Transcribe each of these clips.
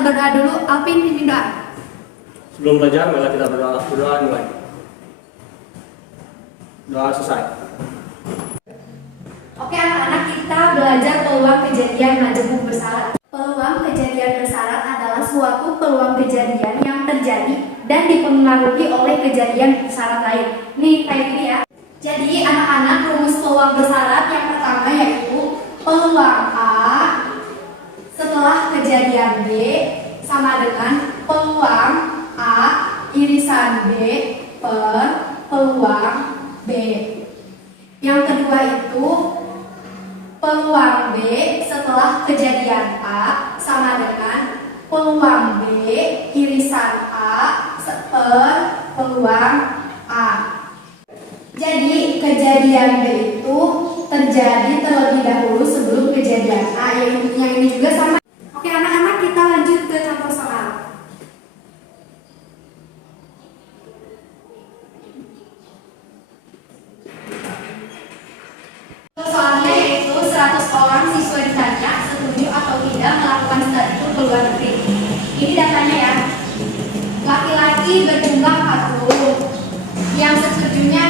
kita berdoa dulu. Alvin pimpin doa. Sebelum belajar, marilah kita berdoa mulai. Doa selesai. Oke anak-anak, kita belajar peluang kejadian majemuk bersyarat. Peluang kejadian bersyarat adalah suatu peluang kejadian yang terjadi dan dipengaruhi oleh kejadian syarat lain. Nih kayak gini ya. Jadi anak-anak, rumus peluang bersyarat yang pertama yaitu peluang A setelah kejadian B sama dengan peluang A irisan B per peluang B. Yang kedua itu peluang B setelah kejadian A sama dengan peluang B irisan A per peluang A. Jadi kejadian B itu terjadi terlebih dahulu sebelum kejadian A, yang ini juga sama. Oke anak-anak, kita lanjut ke contoh soal. Soalnya yaitu 100 orang siswa ditanya setuju atau tidak melakukan studi tur ke luar negeri. Ini datanya ya. Laki-laki berjumlah 40, yang setujunya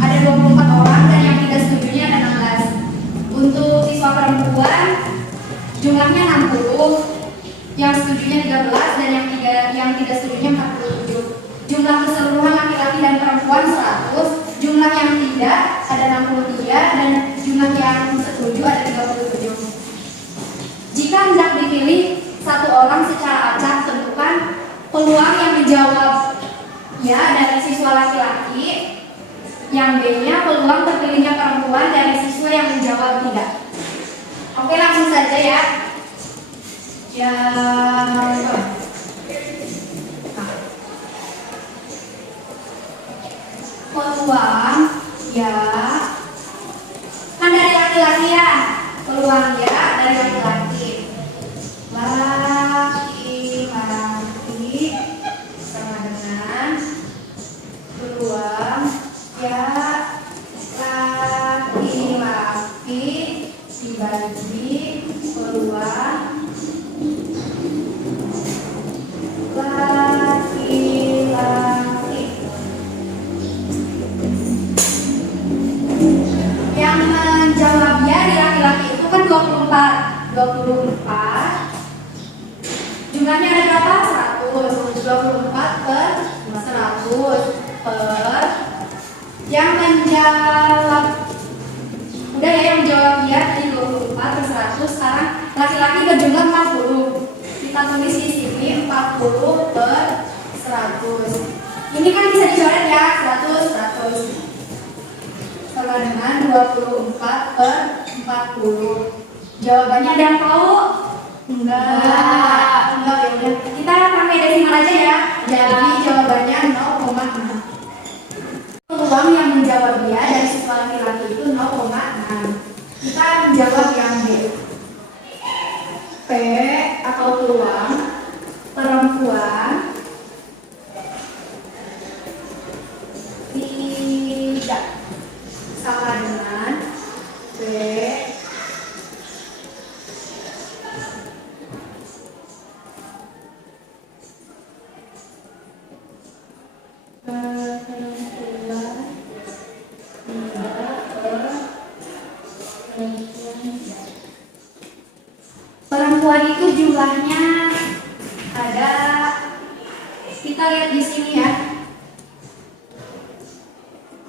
ada 24 orang dan yang tidak setujunya ada 16. Untuk siswa perempuan jumlahnya 60, yang setujunya 13 dan yang tidak setujunya 47. Jumlah keseluruhan laki-laki dan perempuan 100, jumlah yang tidak ada 63 dan jumlah yang setuju ada 37. Jika hendak dipilih satu orang secara acak, tentukan peluang yang menjawab ya dari siswa laki-laki, yang B-nya peluang terpilihnya perempuan dari siswa yang menjawab tidak. Oke, langsung saja ya. Peluang ya kan dari laki-laki ya. Peluang ya dari laki-laki. Laki-laki sama dengan peluang ya laki-laki dibagi peluang laki-laki. Yang menjawab ya di laki-laki itu kan 24. Jumlahnya ada berapa? 100. 24 per 100 per yang menjawab. Udah ya, yang menjawab ya tadi 24 per 100. Sekarang laki-laki berjumlah 40. Kita tulis di sini 40 per 100. Ini kan bisa dicoret ya, 100 sama dengan 24 per 40. Jawabannya ada yang tahu? Enggak ya udah. Kita pakai desimal aja ya. Jadi jawabannya 0,6. Peluang yang menjawab dia dari siswa laki-laki itu 0,6. Kita menjawab yang B. P atau peluang perempuan tidak sama dengan B perempuan itu jumlahnya ada, kita lihat di sini ya.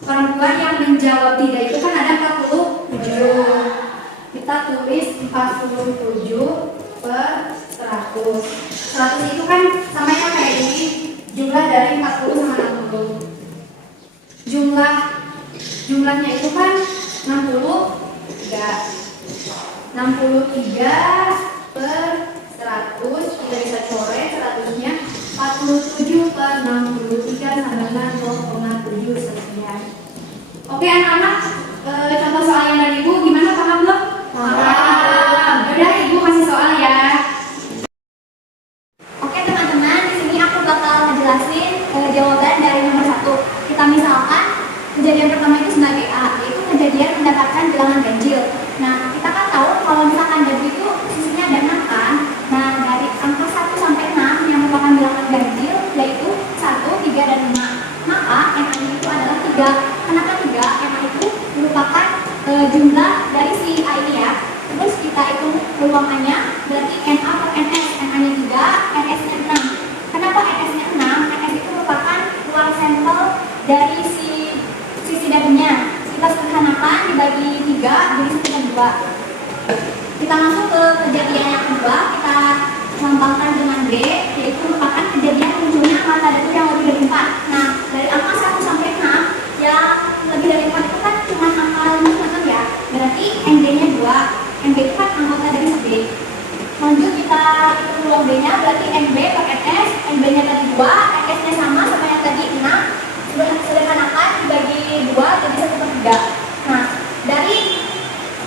Perempuan yang menjawab tidak itu kan ada 47. Kita tulis 47 per 100. 100 itu kan samanya kayak ini. Jumlah dari 40 sama 60. Jumlahnya itu kan 63 per 100. Kita bisa coret 100-nya 47 per 63 sama dengan 0,7 sekian. Oke anak-anak, contoh soal yang dari Ibu gimana, paham belum? Paham. Udah, Ibu kasih soal ya. Oke teman-teman, di sini aku bakal ngejelasin jawaban dari nomor 1. Kita misalkan kejadian pertama itu sebagai A, yaitu kejadian mendapatkan bilangan ganjil. Nah, kita kan tahu kalau misalkan ganjil itu sisinya ada 6 kan. Nah, dari angka 1 sampai peluang A-nya berarti NA per NS. NA-nya 3, NS-nya 6. Kenapa NS-nya 6? NS itu merupakan ruang sampel dari sisi darinya. Kita sederhanakan dibagi 3 jadi 1/2. Kita masuk ke kejadian yang kedua, kita lambangkan dengan B, yaitu merupakan kejadian munculnya angka dadu yang lebih dari 4. Nah, dari angka 1 sampai 6 yang lebih dari 4 itu kan cuma angka 5 ya. Berarti NB-nya 2. NB itu kan anggota dari B. Lanjut kita hitung peluang B-nya, berarti NB per NS, NB-nya tadi 2, NS-nya sama yang tadi 6. Sederhanakan dibagi 2 jadi 1/3. Nah, dari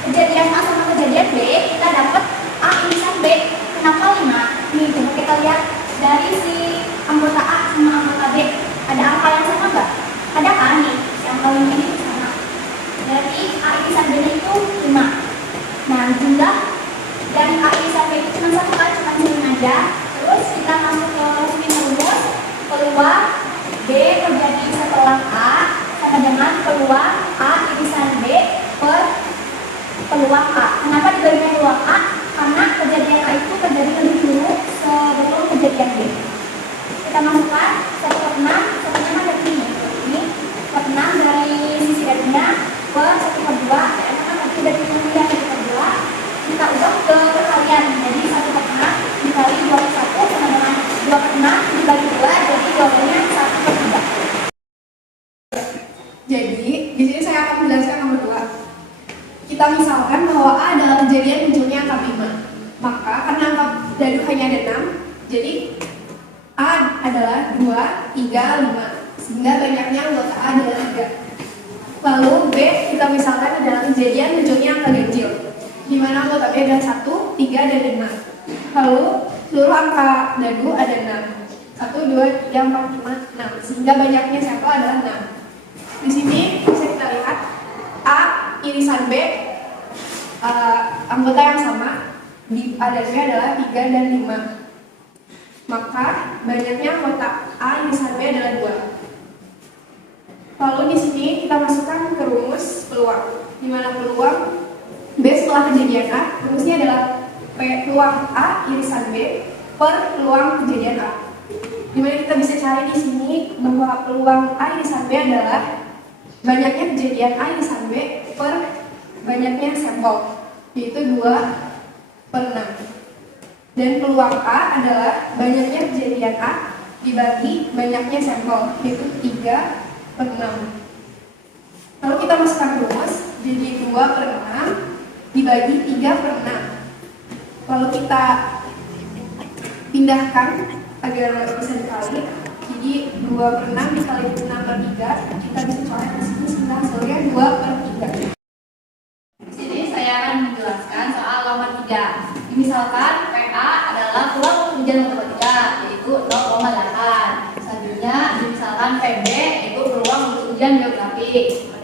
kejadian A sama kejadian B, kita dapat A irisan B. Kenapa 5? Nih, coba kita lihat dari si anggota A sama anggota B. Ada angka yang sama nggak? Ada kan nih, si angka 5 ini sama. Berarti A irisan B-nya itu 5. Nah, jumlah dari A irisan B itu cuma 1 kan, cuma sini aja. Terus kita masuk ke sini rumus, peluang B terjadi setelah A sama dengan peluang A irisan B per peluang A. Kenapa dibagi peluang A? Karena kejadian A itu terjadi lebih dulu sebelum kejadian B. Kita masukkan 1/6, 1/6 ada di sini. Ini 1/6 dari sisi darinya per 1/2. Karena kan tadi dari kemudian 1/2. Kita ubah ke perkalian. Jadi 1/6 dikali 2/1 sama dengan 2/6 dibagi 2, jadi jawabannya 1/3. Jadi, di sini saya akan menjelaskan nomor 2. Kita misalkan bahwa A adalah kejadian munculnya angka 5. Maka karena angka dadu hanya ada 6, jadi A adalah 2, 3, 5. Sehingga banyaknya anggota A adalah 3. Lalu B kita misalkan adalah kejadian munculnya angka ganjil, di mana anggota B adalah 1, 3, dan 5. Lalu seluruh angka dadu ada 6. 1, 2, 3, 4, 5, 6. Sehingga banyaknya sampel adalah 6. Di sini bisa kita lihat A irisan B anggota yang sama di A dan B adalah 3 dan 5. Maka banyaknya anggota A irisan B adalah 2. Lalu di sini kita masukkan ke rumus peluang, di mana peluang B setelah kejadian A, rumusnya adalah peluang A irisan B per peluang kejadian A. Di mana kita bisa cari di sini bahwa peluang A irisan B adalah banyaknya kejadian A irisan B per banyaknya sampel, yaitu 2/6. Dan peluang A adalah banyaknya kejadian A dibagi banyaknya sampel, yaitu 3/6. Lalu kita masukkan rumus, jadi 2/6 dibagi 3/6. Lalu kita pindahkan agar bisa dikali. Jadi 2/6 dikali 6/3, kita bisa coret di sini sehingga hasilnya 2/3. Di sini saya akan menjelaskan soal nomor 3. Misalkan PA adalah peluang ujian matematika, yaitu 0,8. Selanjutnya misalkan PB yaitu peluang ujian geografi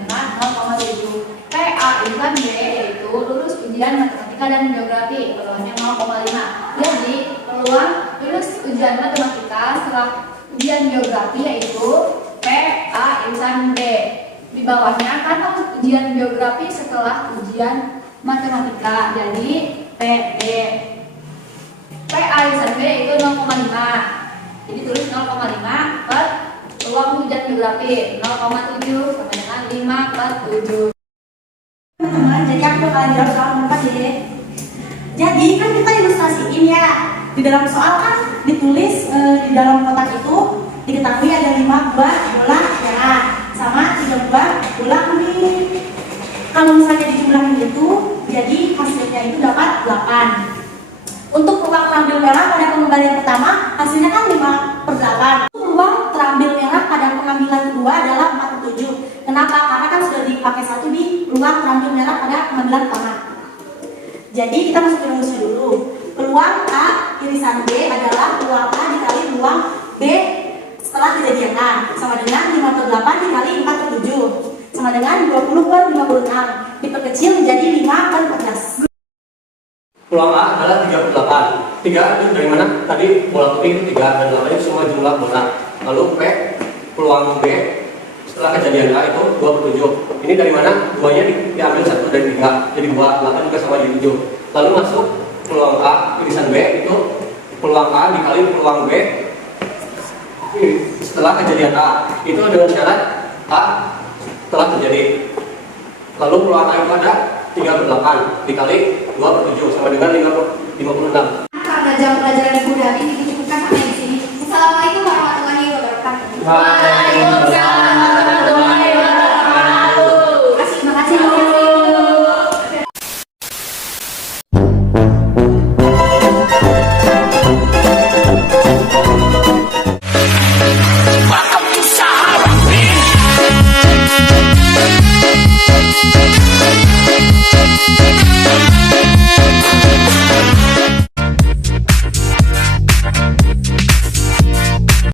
dengan 0,7. PA irisan B yaitu lulus ujian matematika dan geografi, peluangnya 0,5. Jadi peluang lulus ujian matematika setelah ujian geografi yaitu PA irisan B. Di bawahnya kan ujian geografi setelah ujian matematika, jadi PB. PA irisan B itu 0,5. Jadi tulis 0,5 per peluang ujian geografi 0,7 sama dengan 5/7. Teman-teman, jadi aku bakalan jawab soal nomor 4 ya. Jadi kan kita ilustrasiin ya. Di dalam soal kan ditulis di dalam kotak itu diketahui ada 5 buah bola merah sama 3 buah bola kuning. Kalau misalnya dijumlahin itu, jadi hasilnya itu dapat 8. Untuk peluang terambil merah pada pengembalian pertama, hasilnya kan 5/8. Peluang terambil merah pada pengambilan kedua adalah 4/7. Kenapa? Karena kan sudah dipakai 1 di peluang terambil merah pada pengambilan pertama. Jadi kita masuk ke rumusnya dulu. Peluang A irisan B adalah peluang A dikali peluang B setelah kejadian A, sama dengan 5/8 dikali 4/7, sama dengan 20/56. Diperkecil menjadi 5/14. Peluang A adalah 3/8. 3 itu dari mana? Tadi bola putih itu 3 dan 8 itu semua jumlah bola. Lalu P peluang B setelah kejadian A itu 2/7. Ini dari mana? 2-nya diambil 1 dari 3, jadi 2, 8 juga sama jadi 7. Lalu masuk T peluang A irisan B itu peluang A dikali peluang B setelah kejadian A itu dengan syarat A telah terjadi. Lalu peluang A itu ada 3/8 dikali 2/7 sama dengan 56. Karena jam pelajaran Ibu Dami dicukupkan sampai di sini. Assalamualaikum warahmatullahi wabarakatuh. Waalaikumsalam.